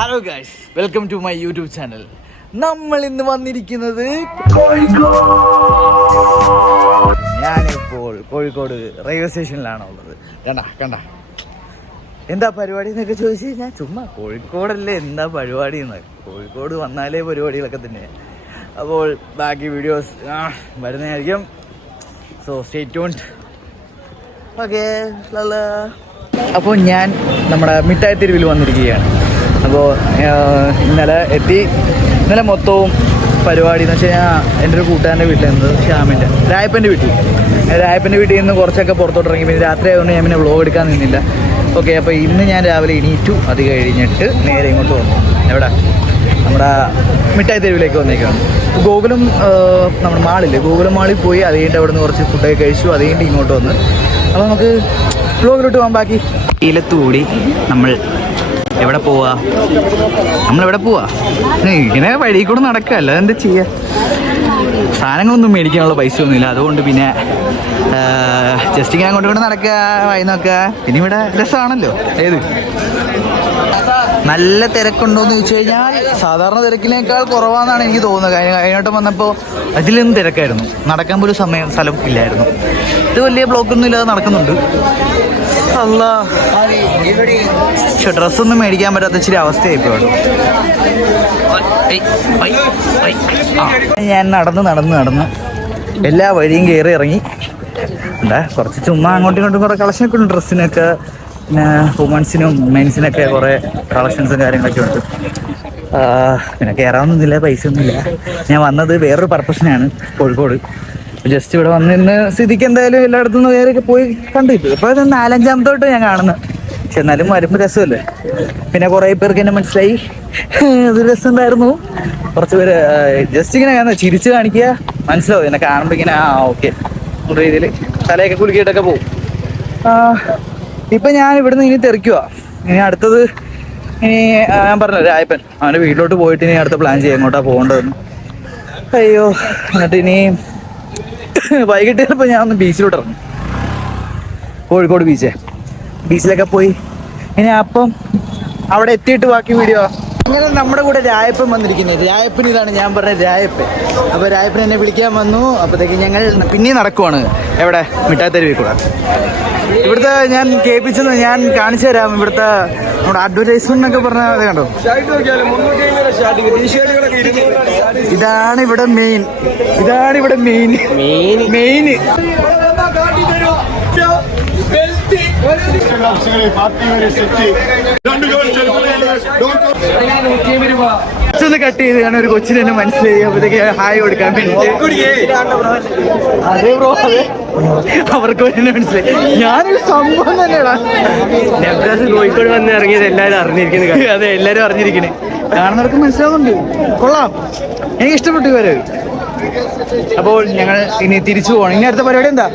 Hello guys, welcome to my YouTube channel. നമ്മൾ ഇന്ന് വന്നിരിക്കുന്നത് ഞാനിപ്പോൾ കോഴിക്കോട് റെയിൽവേ സ്റ്റേഷനിലാണ് ഉള്ളത്. കണ്ട എന്താ പരിപാടി എന്നൊക്കെ ചോദിച്ചു കഴിഞ്ഞാൽ ചുമ്മാ കോഴിക്കോടല്ലേ എന്താ പരിപാടി എന്ന്. കോഴിക്കോട് വന്നാലേ പരിപാടികളൊക്കെ തന്നെ. അപ്പോൾ ബാക്കി വീഡിയോസ് വരുന്നതായിരിക്കും. So stay tuned. ഓക്കെ. അപ്പോൾ ഞാൻ നമ്മുടെ മിഠായി തെരുവിൽ വന്നിരിക്കുകയാണ്. അപ്പോൾ ഇന്നലെ മൊത്തവും പരിപാടി എന്ന് വെച്ച് കഴിഞ്ഞാൽ എൻ്റെ ഒരു കൂട്ടുകാരൻ്റെ വീട്ടിൽ നിന്ന് ശ്യാമിൻ്റെ രായപ്പൻ്റെ വീട്ടിൽ നിന്ന് കുറച്ചൊക്കെ പുറത്തോട്ട് ഇറങ്ങി. പിന്നെ രാത്രി ആയതുകൊണ്ട് ഞാൻ പിന്നെ വ്ളോഗ് എടുക്കാൻ നിന്നില്ല. ഓക്കെ. അപ്പോൾ ഇന്ന് ഞാൻ രാവിലെ എണീറ്റു. അത് കഴിഞ്ഞിട്ട് നേരെ ഇങ്ങോട്ട് വന്നു. എവിടെ? നമ്മുടെ മിഠായി തെരുവിലേക്ക് വന്നേക്കാണ്. ഗോകുലം നമ്മുടെ മാളില്ലേ, ഗോകുലം മാളിൽ പോയി അത് കഴിഞ്ഞിട്ട് അവിടെ നിന്ന് കുറച്ച് ഫുഡൊക്കെ കഴിച്ചു. അത് കഴിഞ്ഞിട്ട് ഇങ്ങോട്ട് വന്ന്. അപ്പോൾ നമുക്ക് വ്ളോഗിലോട്ട് പോകാൻ. ബാക്കി ഈലത്തുകൂടി നമ്മൾ എവിടെ പോവാ? ഇങ്ങനെ വഴി കൂടെ നടക്കുക, അല്ലാതെ എന്താ ചെയ്യുക? സാധനങ്ങളൊന്നും മേടിക്കാനുള്ള പൈസ ഒന്നുമില്ല. അതുകൊണ്ട് പിന്നെ ജസ്റ്റ് ഇങ്ങനെ അങ്ങോട്ട് നടക്കുക, വഴി നോക്കുക. പിന്നെ ഇവിടെ രസമാണല്ലോ. ഏത് നല്ല തിരക്കുണ്ടോയെന്ന് ചോദിച്ചു കഴിഞ്ഞാൽ സാധാരണ തിരക്കിനേക്കാൾ കുറവാണെന്നാണ് എനിക്ക് തോന്നുന്നത്. കഴിഞ്ഞോട്ടം വന്നപ്പോൾ അതിലൊന്നും തിരക്കായിരുന്നു. നടക്കാൻ പോലും സ്ഥലം ഇല്ലായിരുന്നു. ഇത് വലിയ ബ്ലോക്കൊന്നും ഇല്ലാതെ നടക്കുന്നുണ്ട്. അല്ല, പക്ഷെ ഡ്രസ്സൊന്നും മേടിക്കാൻ പറ്റാത്ത ഇച്ചിരി അവസ്ഥയായിപ്പോഴും. ഞാൻ നടന്ന് എല്ലാ വഴിയും കയറി ഇറങ്ങി. കുറച്ച് ചുമ്മാ അങ്ങോട്ടും ഇങ്ങോട്ടും കുറേ കളക്ഷനൊക്കെ ഉണ്ട്. ഡ്രസ്സിനൊക്കെ, പിന്നെ വുമൻസിനും മെൻസിനൊക്കെ കുറേ കളക്ഷൻസും കാര്യങ്ങളൊക്കെ ഉണ്ട്. പിന്നെ കയറാവുന്നില്ല, പൈസ ഒന്നുമില്ല. ഞാൻ വന്നത് വേറൊരു പർപ്പസിനാണ്, കോഴിക്കോട്. ജസ്റ്റ് ഇവിടെ വന്നിരുന്ന് സ്ഥിതിക്ക് എന്തായാലും എല്ലായിടത്തും നിന്ന് കയറിയൊക്കെ പോയി കണ്ടിട്ടു. ഇപ്പോൾ ഇത് 4-5 ഞാൻ കാണുന്നത്. പക്ഷെ എന്നാലും വരുമ്പോൾ രസമല്ലേ. പിന്നെ കുറേ പേർക്ക് എന്നെ മനസ്സിലായി. അത് രസമുണ്ടായിരുന്നു. കുറച്ച് പേര് ജസ്റ്റ് ഇങ്ങനെ ചിരിച്ച് കാണിക്കുക, മനസ്സിലാവും എന്നെ കാണുമ്പോൾ ഇങ്ങനെ. ഓക്കെ, ഒരു രീതിയിൽ തലയൊക്കെ കുലുക്കിയിട്ടൊക്കെ പോകും. ഇപ്പം ഞാൻ ഇവിടുന്ന് ഇനി തെറിക്കുക. ഇനി അടുത്തത് ഞാൻ പറഞ്ഞല്ലോ രായപ്പൻ, അവൻ്റെ വീട്ടിലോട്ട് പോയിട്ട് ഇനി അടുത്ത പ്ലാൻ ചെയ്യാം എങ്ങോട്ടാണ് പോകേണ്ടതെന്ന്. അയ്യോ. എന്നിട്ട് ഇനി വൈകിട്ട് ചിലപ്പോൾ ഞാൻ ഒന്ന് ബീച്ചിലോട്ട് ഇറങ്ങും. കോഴിക്കോട് ബീച്ചിലൊക്കെ പോയി ഇനി അപ്പം അവിടെ എത്തിയിട്ട് ബാക്കി വീഡിയോ. അങ്ങനെ നമ്മുടെ കൂടെ രായപ്പൻ വന്നിരിക്കുന്നത്. രായപ്പൻ ഇതാണ്, ഞാൻ പറഞ്ഞ രായപ്പൻ. അപ്പോൾ രായപ്പൻ എന്നെ വിളിക്കാൻ വന്നു. അപ്പോഴത്തേക്ക് ഞങ്ങൾ പിന്നെയും നടക്കുവാണ്. എവിടെ? മിഠായി തെരുവിൽ കൂടെ. ഇവിടുത്തെ ഞാൻ കേൾപ്പിച്ചെന്ന് ഞാൻ കാണിച്ചു തരാം. ഇവിടുത്തെ നമ്മുടെ അഡ്വർടൈസ്മെന്റ് ഒക്കെ പറഞ്ഞാൽ കണ്ടോ. ഇതാണ് ഇവിടെ മെയിൻ. ഒന്ന് കട്ട് ചെയ്ത് കാരണം ഒരു കൊച്ചിന് തന്നെ മനസ്സിലായി. അപ്പോഴത്തേക്ക് ഹായ് കൊടുക്കാൻ വേണ്ടി. അതെ ബ്രോ, അതെ, അവർക്ക് തന്നെ മനസ്സിലായി ഞാനൊരു സംഭവം തന്നെയാണ്. കോഴിക്കോട് വന്ന് ഇറങ്ങിയത് എല്ലാവരും അറിഞ്ഞിരിക്കുന്നത്. അതെ, എല്ലാവരും അറിഞ്ഞിരിക്കണേ. കാണുന്നവർക്ക് മനസ്സിലാവുന്നുണ്ട്. കൊള്ളാം, എനിക്ക് ഇഷ്ടപ്പെട്ടു ഇവര്. അപ്പോൾ ഞങ്ങൾ ഇനി തിരിച്ചു പോകണം. ഇനി അടുത്ത പരിപാടി എന്താ?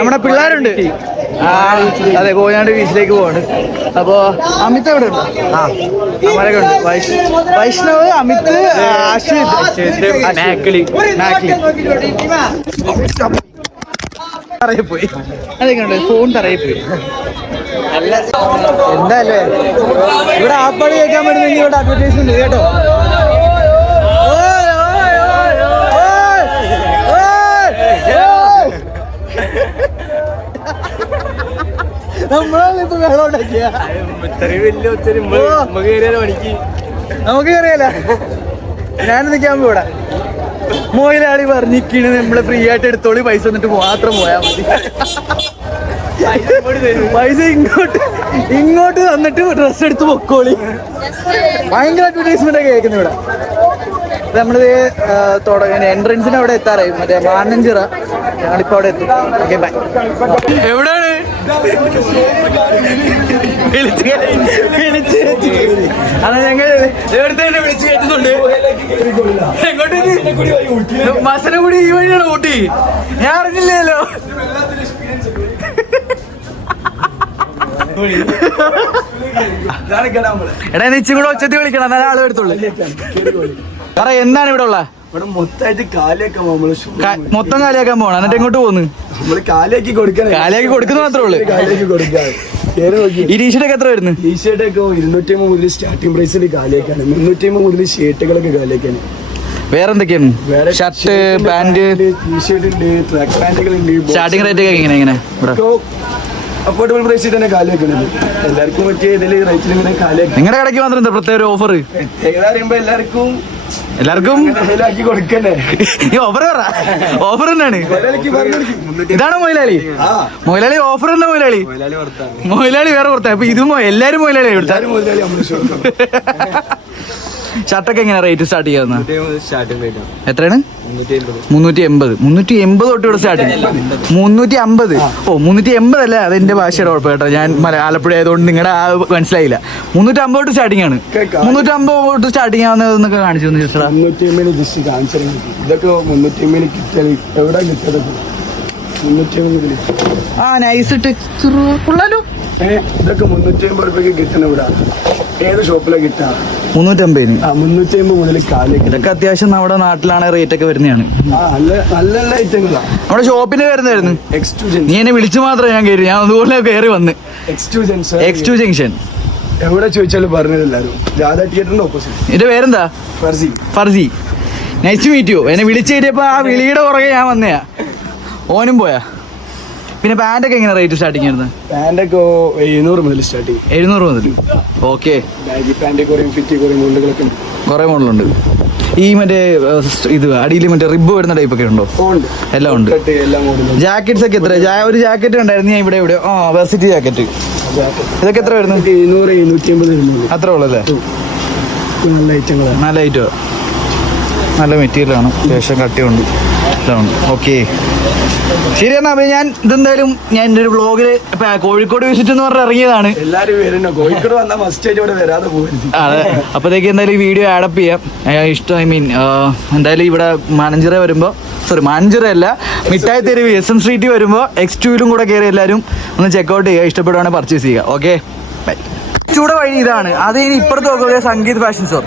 നമ്മുടെ പിള്ളേരുണ്ട്. അതെ, കോഴിനാട് ബീച്ചിലേക്ക് പോവാണ്. അപ്പോൾ അമിത് എവിടെ ഉണ്ട്? അവരൊക്കെ ഉണ്ട്. വൈഷ്ണവ്, അമിത്, ആഷിദ്, തറയിപ്പോയി. അതൊക്കെ ഉണ്ട്, ഫോൺ തറയിപ്പോയി. എന്തായാലും ഇവിടെ ആപ്പാട് കേൾക്കാൻ പറ്റുന്നെങ്കിൽ ഇവിടെ അഡ്വർടൈസ്മെന്റ് കേട്ടോ. നമ്മളാണിപ്പോ വെള്ളം ഉണ്ടാക്കിയ നമുക്ക് കയറിയല്ല. ഞാൻ നിൽക്കാൻ പോടാ. മോയിലാളി പറഞ്ഞിരിക്കണ് നമ്മളെ ഫ്രീ ആയിട്ട് എടുത്തോളി, പൈസ വന്നിട്ട് മാത്രം പോയാൽ മതി. പൈസ ഇങ്ങോട്ട് തന്നിട്ട് ഡ്രസ്സ് എടുത്ത് പൊക്കോളി. ഭയങ്കര അഡ്വർടൈസ്മെന്റ് ഒക്കെ കേൾക്കുന്നു ഇവിടെ. നമ്മളിത് എൻട്രൻസിന് അവിടെ എത്താറായി. മറ്റേ മാനഞ്ചിറ. ഞങ്ങളിപ്പോ അവിടെ എത്തും. Okay, bye. എവിടെയാണ്? അതാ ഞങ്ങൾ എവിടുത്തെ തന്നെ വിളിച്ചു കയറ്റുന്നുണ്ട്. എങ്ങോട്ട്? മസനഗുടി ഈ വഴിയാണ് ഊട്ടി. ഞാൻ അറിഞ്ഞില്ലല്ലോ. എടാ, നിച്ചും കൂടെ ഒച്ചത്തി വിളിക്കണം, എന്നാലും ആള് എടുത്തോളൂ. പറ, എന്താണ് ഇവിടെ ഉള്ള? മൊത്തമായിട്ട് കാലിയാക്കാൻ പോകും. മൊത്തം കാലിയാക്കാൻ പോകണം. എന്നിട്ട് എങ്ങോട്ട് പോകുന്നു? നമ്മള് കാലിയാക്കി കൊടുക്കുന്ന മാത്രമേ ഉള്ളൂ. കാലിയാക്കി കൊടുക്കാൻ ഈ ടീഷർട്ട് ഒക്കെ എത്ര വരുന്നു? ടീഷർട്ട് ഒക്കെ 250 മുതൽ സ്റ്റാർട്ടിംഗ് പ്രൈസിൽ കാലിയൊക്കെയാണ്. 350 മുതൽ ഷർട്ടുകളൊക്കെ കാലിയൊക്കെയാണ്. വേറെ എന്തൊക്കെയാണ്? ഷർട്ട്, പാന്റ്, ടീഷർട്ട് ഉണ്ട്, ട്രാക്ക് പാന്റുകൾ ഉണ്ട്. സ്റ്റാർട്ടിംഗ് റേറ്റ് ഒക്കെ എങ്ങനെ? അഫോർഡബിൾ പ്രൈസിൽ തന്നെ കാലിയൊക്കെയാണ്. എല്ലാവർക്കും പറ്റിയ ഇതിൽ റേറ്റിൽ ഇങ്ങനെ കാലിയൊക്കെ. നിങ്ങളുടെ കടയ്ക്ക് മാത്രം എന്താ പ്രത്യേക ഒരു ഓഫർ? പറയുമ്പോ എല്ലാവർക്കും ആക്കി കൊടുക്കണ്ടേ? ഈ ഓഫർ ഓഫർ തന്നെയാണ്. ഇതാണ് മൊയിലാളി. മൊയിലാളി ഓഫർ തന്നെ. മൊയിലാളി വേറെ പുറത്താ. അപ്പൊ ഇതും എല്ലാരും മൊയിലാളി. ഷർട്ടൊക്കെ എങ്ങനെ റേറ്റ് സ്റ്റാർട്ട് ചെയ്യാവുന്ന? എത്രയാണ്? 380. 380 തൊട്ട് ഇവിടെ സ്റ്റാർട്ടിങ്. 350. ഓ 380 അല്ലേ? അതെന്റെ ഭാഷയുടെ കുഴപ്പം കേട്ടോ. ഞാൻ ആലപ്പുഴ ആയതുകൊണ്ട് നിങ്ങളുടെ മനസ്സിലായില്ല. 350 തൊട്ട് സ്റ്റാർട്ടിംഗ് ആണ്. 350 തൊട്ട് സ്റ്റാർട്ടിംഗ് ആവുന്നതൊക്കെ കാണിച്ചു തന്നെ ചേട്ടാ. 350 കാണിച്ചു. ഇതൊക്കെ 350 കിട്ടിയാൽ എവിടെ കിട്ടിയത്? 350 ആ നൈസ് ഇട്ട് കൊള്ളാലോ. ഇതൊക്കെ 350 രൂപയ്ക്ക് കിട്ടണ ഇവിടെ. ഏത് ഷോപ്പിലാണ് കിട്ടാ? 350. 350 മുതൽ കാലിയൊക്കെ. ഇതൊക്കെ അത്യാവശ്യം നമ്മുടെ നാട്ടിലാണ് റേറ്റ് ഒക്കെ വരുന്നതാണ്. നല്ല ഐറ്റങ്ങളാ. നമ്മുടെ ഷോപ്പിന് വരുന്നതായിരുന്നു. X2 നീ എന്നെ വിളിച്ചു മാത്രമേ ഞാൻ കയറി. ഞാൻ അതുപോലെ കയറി വന്ന്. X2 ജംഗ്ഷൻ എവിടെ ചോദിച്ചാലും പറഞ്ഞതെല്ലാരും. രാധാ തിയേറ്ററിന്റെ ഓപ്പോസിറ്റ്. എന്റെ പേരെന്താ? Farsi. Nice to meet you. എന്നെ വിളിച്ചു കയറ്റിയപ്പോ ആ വിളിയുടെ പുറകെ ഞാൻ വന്നയാ. ഓനും പോയാ. പിന്നെ പാന്റൊക്കെ എങ്ങനെ റേറ്റ് സ്റ്റാർട്ടിങ് ആയിരുന്നു? പാന്റൊക്കെ 700 മുതൽ സ്റ്റാർട്ടിങ്. 700 മുതൽ. ഓക്കെ. കുറെ മോഡലുണ്ട്. ഈ മറ്റേ ഇത് അടിയിൽ മറ്റേ റിബ് വരുന്ന ടൈപ്പ് ഒക്കെ ഉണ്ടോ? എല്ലാം ഉണ്ട്. ജാക്കറ്റ്സ് ഒക്കെ എത്ര? ഒരു ജാക്കറ്റ് ഉണ്ടായിരുന്നു ഞാൻ ഇവിടെ വേഴ്സിറ്റി ജാക്കറ്റ്. ഇതൊക്കെ എത്ര വരുന്നു? 700-750 അത്ര ഉള്ളല്ലേ? നല്ല ഐറ്റങ്ങളാണ്. നല്ല ഐറ്റം. നല്ല മെറ്റീരിയലാണ്. ശേഷം കട്ടിയുണ്ട്. ഇതാണ്. ഓക്കെ ശരി എന്നാ. അപ്പൊ ഞാൻ ഇതെന്തായാലും ഞാൻ എൻ്റെ ഒരു വ്ളോഗില് കോഴിക്കോട് വിസിറ്റ് എന്ന് പറഞ്ഞ് ഇറങ്ങിയതാണ്. എല്ലാരും വരുന്നു. കോഴിക്കോട് വന്നാൽ ഫസ്റ്റ് ആയിട്ട് ഇവിടെ വരാതെ പോകും. അതെ. അപ്പോഴത്തേക്ക് എന്തായാലും ഈ വീഡിയോ ആഡപ്പ് ചെയ്യാം. ഇഷ്ടം എന്തായാലും ഇവിടെ മാനഞ്ചിറ വരുമ്പോൾ മാനഞ്ചിറ അല്ല മിഠായി തെരുവ് SM സ്ട്രീറ്റ് വരുമ്പോൾ X2 കൂടെ കയറി എല്ലാവരും ഒന്ന് ചെക്കൗട്ട് ചെയ്യുക. ഇഷ്ടപ്പെടുവാണെങ്കിൽ പർച്ചേസ് ചെയ്യുക. Okay by. ചൂടെ വഴി ഇതാണ്. അത് ഇനി ഇപ്പുറത്ത് നോക്കുക സംഗീത് ഫാഷൻ സ്റ്റോർ.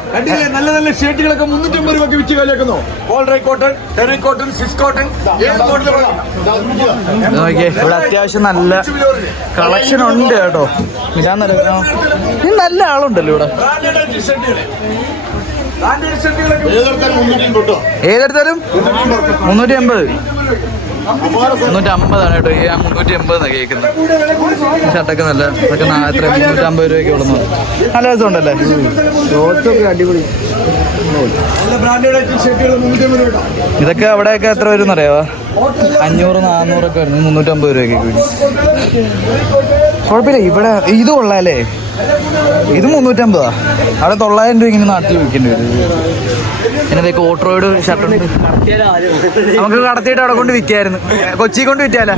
നല്ല നല്ല ഷർട്ടുകളൊക്കെ 350 രൂപയ്ക്ക് വിറ്റ് കളിയാക്കുന്നു. Cotton, terry cotton, Swiss cotton. നോക്കിയേ ഇവിടെ അത്യാവശ്യം നല്ല കളക്ഷൻ ഉണ്ട് കേട്ടോ. നല്ല ആളുണ്ടല്ലോ ഇവിടെ. ഏതെടുത്താലും 350. 350 കേട്ടോ. ഈ 380 കേൾക്കുന്നത്. ഷർട്ടൊക്കെ നല്ല അതൊക്കെ 350 രൂപയ്ക്ക് ഉള്ളത്. നല്ല രസമുണ്ടല്ലേ? ഷോർട്സൊക്കെ അടിപൊളി. ഇതൊക്കെ അവിടെയൊക്കെ എത്ര വരും അറിയാവോ? 500-400 ഒക്കെ വരുന്നു. 350 രൂപയ്ക്ക് കുഴപ്പമില്ല. ഇവിടെ ഇത് കൊള്ളാല്ലേ? ഇത് 350. അവിടെ 900 രൂപ ഇങ്ങനെ നാട്ടിൽ വിൽക്കേണ്ടി വരും. എന്നതൊക്കെ ഓട്ടോയോട് ഷർട്ടുണ്ട്. നമുക്ക് കടത്തിയിട്ട് അവിടെ കൊണ്ട് വിൽക്കായിരുന്നു. കൊച്ചി കൊണ്ട് വിറ്റാല.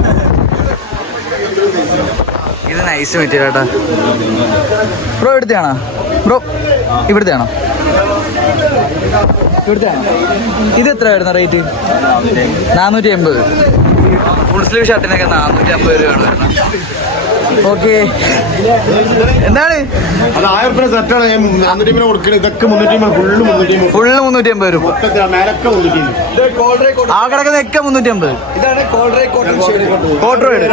ഇത് നൈസ് മെറ്റീരിയൽ കേട്ടാ. ബ്രോ ഇവിടുത്തെയാണോ? ബ്രോ ഇവിടുത്തെയാണോ? ഇത് എത്ര വരുന്ന റേറ്റ്? 480. ഫുൾ സ്ലീവ് ഷർട്ടിനൊക്കെ 450 രൂപയാണ്. ഓക്കെ എന്താണ്? അത് 1000 രൂപ സെറ്റാണ്. ഞാൻ 450 കൊടുക്കുന്നത്. ഇതൊക്കെ 350. ഫുള്ള് 350 രൂപ. ആ കിടക്കുന്നതൊക്കെ 350. ഇതാണ് കോട്ടറോയിഡ്. 350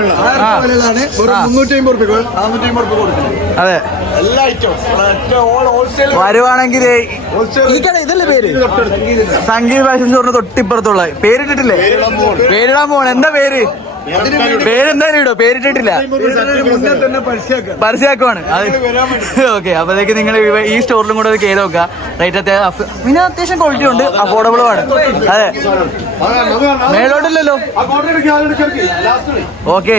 രൂപ. 450 രൂപ കൊടുക്കുന്നത്. അതെ. എല്ലാ ഐറ്റവും വരുവാണെങ്കിൽ ഈ കട ഇതല്ലേ പേര്? സംഗീത് ഫാഷൻ സ്റ്റോറിന് തൊട്ടിപ്പുറത്തുള്ള. പേരിട്ടിട്ടില്ലേ? പേരിടാൻ പോകണം. എന്താ പേര്? പേരെന്തായാലും ഇടോ. പേരിട്ടിട്ടില്ല. പരസ്യമാക്കുവാണ് അത്. ഓക്കെ. അപ്പോഴത്തേക്ക് നിങ്ങൾ ഈ സ്റ്റോറിലും കൂടെ കയറി നോക്കുക. റേറ്റ് പിന്നെ അത്യാവശ്യം ക്വാളിറ്റി ഉണ്ട്. അഫോർഡബിളും ആണ്. അതെ. മേലോട്ടില്ലല്ലോ. Okay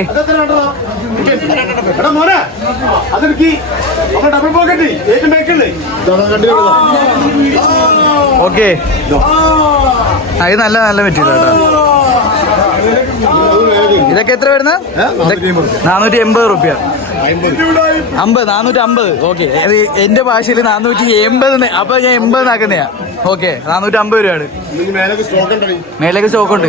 okay. ഇത് നല്ല നല്ല മെറ്റീരിയൽ കേട്ടോ. ഇതൊക്കെ എത്ര വരുന്ന? 480 രൂപ. 450. ഓക്കെ. എന്റെ ഭാഷയിൽ 480. അപ്പൊ ഞാൻ 80 ആക്കുന്നയാ. ഓക്കെ. 450 രൂപയാണ്. മേലേക്ക് സ്റ്റോക്ക് ഉണ്ട്.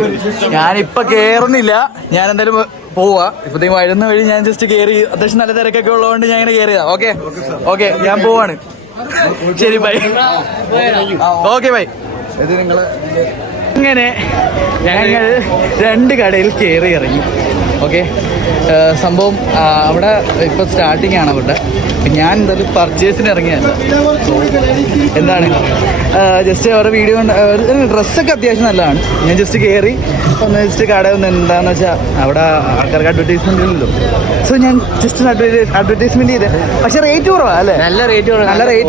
ഞാനിപ്പൊ കേറുന്നില്ല. ഞാൻ എന്തായാലും പോവാ. ഇപ്പത്തേക്ക് വരുന്ന വഴി ഞാൻ ജസ്റ്റ് കയറി. അത്യാവശ്യം നല്ല തിരക്കൊക്കെ ഉള്ളതുകൊണ്ട് ഞാൻ ഇങ്ങനെ കയറിയതാ. Okay okay. ഞാൻ പോവാണ്. ശരി ബൈ. Okay bye. ഇത് നിങ്ങള് അങ്ങനെ ഞങ്ങൾ 2 കടയിൽ കയറി ഇറങ്ങി. ഓക്കെ. സംഭവം അവിടെ ഇപ്പോൾ സ്റ്റാർട്ടിങ് ആണ് അവിടെ. ഞാൻ എന്തായാലും പർച്ചേസിന് ഇറങ്ങിയല്ല. സോ എന്താണ് ജസ്റ്റ് അവരുടെ വീഡിയോ കൊണ്ട് ഡ്രസ്സൊക്കെ അത്യാവശ്യം നല്ലതാണ്. ഞാൻ ജസ്റ്റ് കയറി ഒന്ന് ജസ്റ്റ് കട ഒന്ന് എന്താണെന്ന് വെച്ചാൽ അവിടെ ആൾക്കാർക്ക് അഡ്വർടൈസ്മെൻ്റ് ഇല്ലല്ലോ. സോ ഞാൻ ജസ്റ്റ് അഡ്വർടൈസ്മെൻറ്റ് ചെയ്ത്. പക്ഷേ റേറ്റ് കുറവാണ് അല്ലേ? നല്ല റേറ്റ്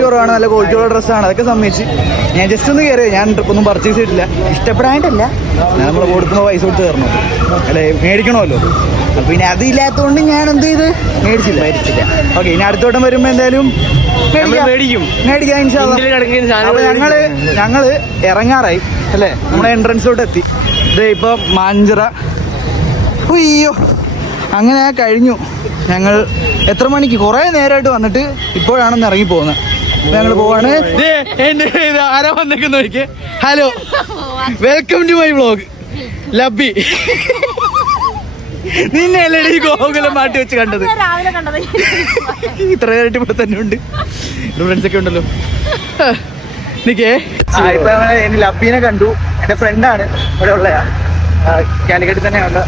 കുറവാണ്, നല്ല ക്വാളിറ്റിയുള്ള ഡ്രസ്സാണ്. അതൊക്കെ സമ്മതിച്ച് ഞാൻ ജസ്റ്റ് ഒന്ന് കയറി. ഞാൻ ഒന്നും പർച്ചേസ് ചെയ്തിട്ടില്ല, ഇഷ്ടപ്പെടാനായിട്ടല്ല. നമ്മൾ കൊടുക്കുമ്പോൾ പൈസ കൊടുത്ത് തരണം അല്ലേ, മേടിക്കണമല്ലോ. അപ്പോൾ പിന്നെ അതില്ലാത്തതുകൊണ്ട് ഞാൻ എന്ത് ചെയ്ത് മേടിച്ചില്ല. ഓക്കെ, ഇനി അടുത്തോട്ടം വരുമ്പോൾ എന്തായാലും മേടിക്കാം ഇൻഷാ അല്ലാഹ്. അപ്പോൾ ഞങ്ങൾ ഇറങ്ങാറായി അല്ലേ, നമ്മുടെ എൻട്രൻസിലോട്ട് എത്തി. ഇത് ഇപ്പോൾ മാഞ്ചിറ. അയ്യോ, അങ്ങനെ കഴിഞ്ഞു. ഞങ്ങൾ എത്ര മണിക്ക് കുറേ നേരമായിട്ട് വന്നിട്ട് ഇപ്പോഴാണെന്ന് ഇറങ്ങി പോകുന്നത്. ഞങ്ങൾ പോവാണ്. ആരാ വന്നേക്കുന്ന നോക്കിയേ. Hello, welcome to my vlog. Labi, നിന്നെ അല്ലേ ഈ ഗോകുലം മാറ്റി വെച്ച് കണ്ടത്? ഇത്ര നേരമായിട്ട് ഇവിടെ തന്നെ ഉണ്ട്. ഫ്രണ്ട്സ് ഒക്കെ ഉണ്ടല്ലോ. നിക്കേ, ഇപ്പൊ ഇനി ലബീനെ കണ്ടു. എന്റെ ഫ്രണ്ടാണ്, ഇവിടെ ഉള്ളയാ, കാലിക്കറ്റ് തന്നെ ഉണ്ട്.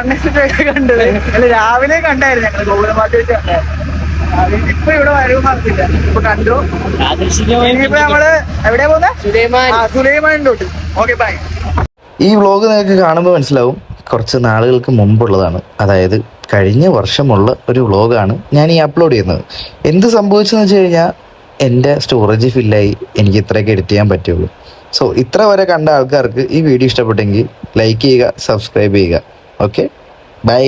അൺഎക്സ്പെക്ടഡ് കണ്ടത് അല്ല, രാവിലെ കണ്ടായിരുന്നു ഞങ്ങൾ ഗോകുലം മാറ്റി വെച്ച് കണ്ടായിരുന്നു. ഇപ്പൊ ഇവിടെ വരവും നടത്തില്ല. ഇപ്പൊ കണ്ടു. ഇനിയിപ്പോ നമ്മള് എവിടെയാ പോകുന്നത്? സുലൈമാനിലോട്ട്. Okay, bye. ഈ വ്ളോഗ് നിങ്ങൾക്ക് കാണുമ്പോൾ മനസ്സിലാവും കുറച്ച് നാളുകൾക്ക് മുമ്പുള്ളതാണ്. അതായത് കഴിഞ്ഞ വർഷമുള്ള ഒരു വ്ളോഗാണ് ഞാൻ ഈ അപ്ലോഡ് ചെയ്യുന്നത്. എന്ത് സംഭവിച്ചെന്ന് വെച്ച് കഴിഞ്ഞാൽ എൻ്റെ സ്റ്റോറേജ് ഫില്ലായി, എനിക്ക് ഇത്രയൊക്കെ എഡിറ്റ് ചെയ്യാൻ പറ്റുള്ളൂ. സോ ഇത്ര വരെ കണ്ട ആൾക്കാർക്ക് ഈ വീഡിയോ ഇഷ്ടപ്പെട്ടെങ്കിൽ ലൈക്ക് ചെയ്യുക, സബ്സ്ക്രൈബ് ചെയ്യുക. Okay, by.